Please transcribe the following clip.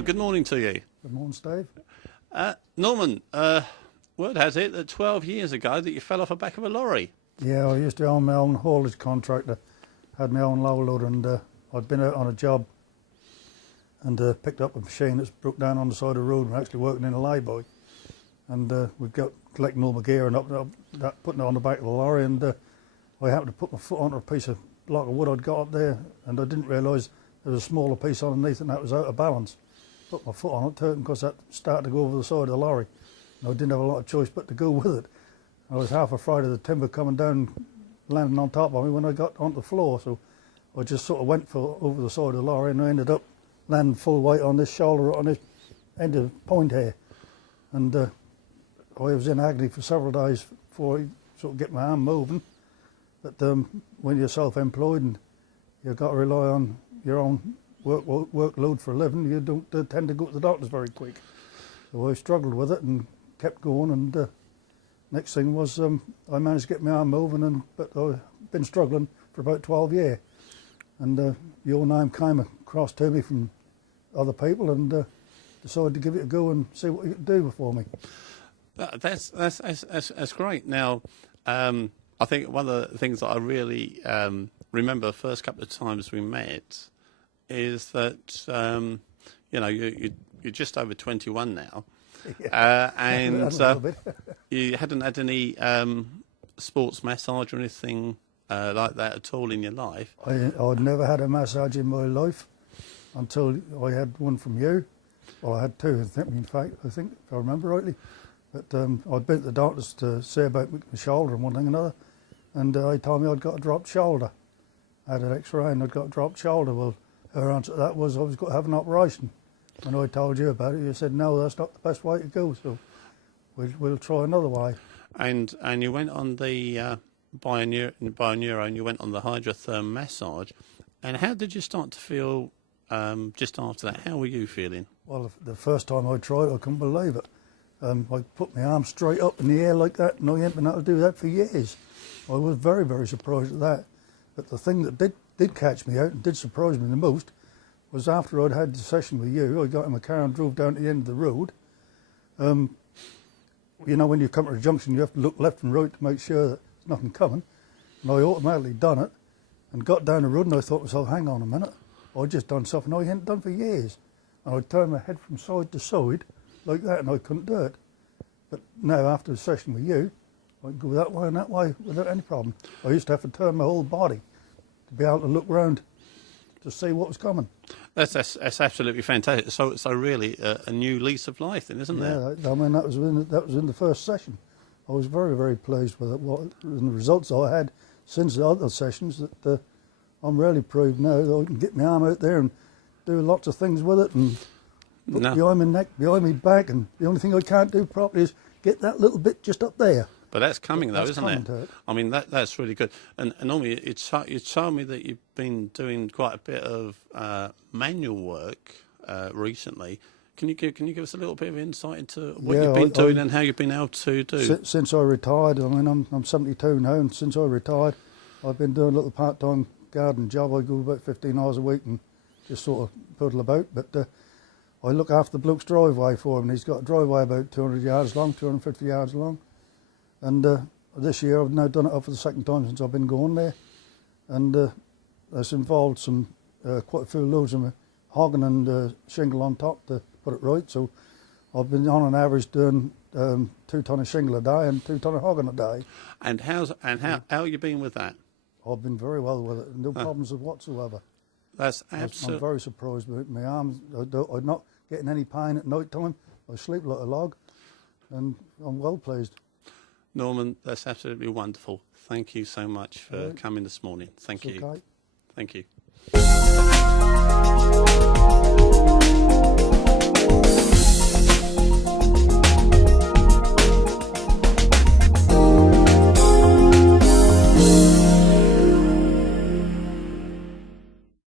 Norman, good morning to you. Good morning, Steve. Norman, word has it that 12 years ago that you fell off the back of a lorry. Yeah, I used to own my own haulage contractor, had my own low loader, and I'd been out on a job and picked up a machine that's broke down on the side of the road. We're actually working in a lay-by, and we've got collecting all my gear and putting it on the back of the lorry, and I happened to put my foot onto a piece of block of wood I'd got up there, and I didn't realise there was a smaller piece underneath and that was out of balance. Put my foot on it, turned because that started to go over the side of the lorry, and I didn't have a lot of choice but to go with it. I was half afraid of the timber coming down, landing on top of me when I got onto the floor, so I just sort of went over the side of the lorry, and I ended up landing full weight on this shoulder, on this end of the point here. And I was in agony for several days before I sort of get my arm moving. But when you're self-employed and you've got to rely on your own workload for a living, you don't tend to go to the doctors very quick. So I struggled with it and kept going, and next thing was I managed to get my arm moving, but I've been struggling for about 12 years. And your name came across to me from other people, and decided to give it a go and see what you could do for me. That's great. Now, I think one of the things that I really remember the first couple of times we met is that you're just over 21 now, Yeah. and you hadn't had any sports massage or anything like that at all in your life. I'd never had a massage in my life until I had one from you. Well, I had two, I think, if I remember rightly. But I'd been to the doctors to say about my shoulder and one thing and another, and they told me I'd got a dropped shoulder. I had an X-ray and I'd got a dropped shoulder. Well, her answer to that was I was going to have an operation. When I told you about it, you said, no, that's not the best way to go, so we'll try another way. And you went on the Bioneuro, and you went on the hydrotherm massage. And how did you start to feel just after that? How were you feeling? Well, the first time I tried, I couldn't believe it. I put my arm straight up in the air like that, and I ain't been able to do that for years. I was very, very surprised at that. But the thing that did catch me out and did surprise me the most was after I'd had the session with you, I got in my car and drove down to the end of the road. You know, when you come to a junction, you have to look left and right to make sure that there's nothing coming. And I automatically done it and got down the road, and I thought to myself, hang on a minute, I just done something I hadn't done for years. And I turned my head from side to side like that, and I couldn't do it. But now, after the session with you, I can go that way and that way without any problem. I used to have to turn my whole body to be able to look round to see what was coming. That's absolutely fantastic. So really a new lease of life then, isn't there? Yeah, I mean, that was in the first session. I was very, very pleased with it. And the results I had since the other sessions, that I'm really proved now that I can get my arm out there and do lots of things with it, and put behind my neck, behind my back, and the only thing I can't do properly is get that little bit just up there. But that's coming though, isn't it? it? I mean, that's really good. And normally, you told me that you've been doing quite a bit of manual work recently. Can you give us a little bit of insight into what you've been doing and how you've been able to do? Since I retired, I mean, I'm 72 now, and since I retired, I've been doing a little part-time garden job. I go about 15 hours a week and just sort of puddle about. But I look after the bloke's driveway for him. He's got a driveway about 200 yards long, 250 yards long. And this year I've now done it up for the second time since I've been going there. And that's involved some quite a few loads of hogging and shingle on top to put it right. So I've been on an average doing 2 ton of shingle a day and 2 ton of hogging a day. And how have you been with that? I've been very well with it, no problems whatsoever. That's absolutely. I'm very surprised with it. My arms, I'm not getting any pain at night time. I sleep like a log, and I'm well pleased. Norman, that's absolutely wonderful. Thank you so much for coming this morning. Thank you. Okay. Thank you.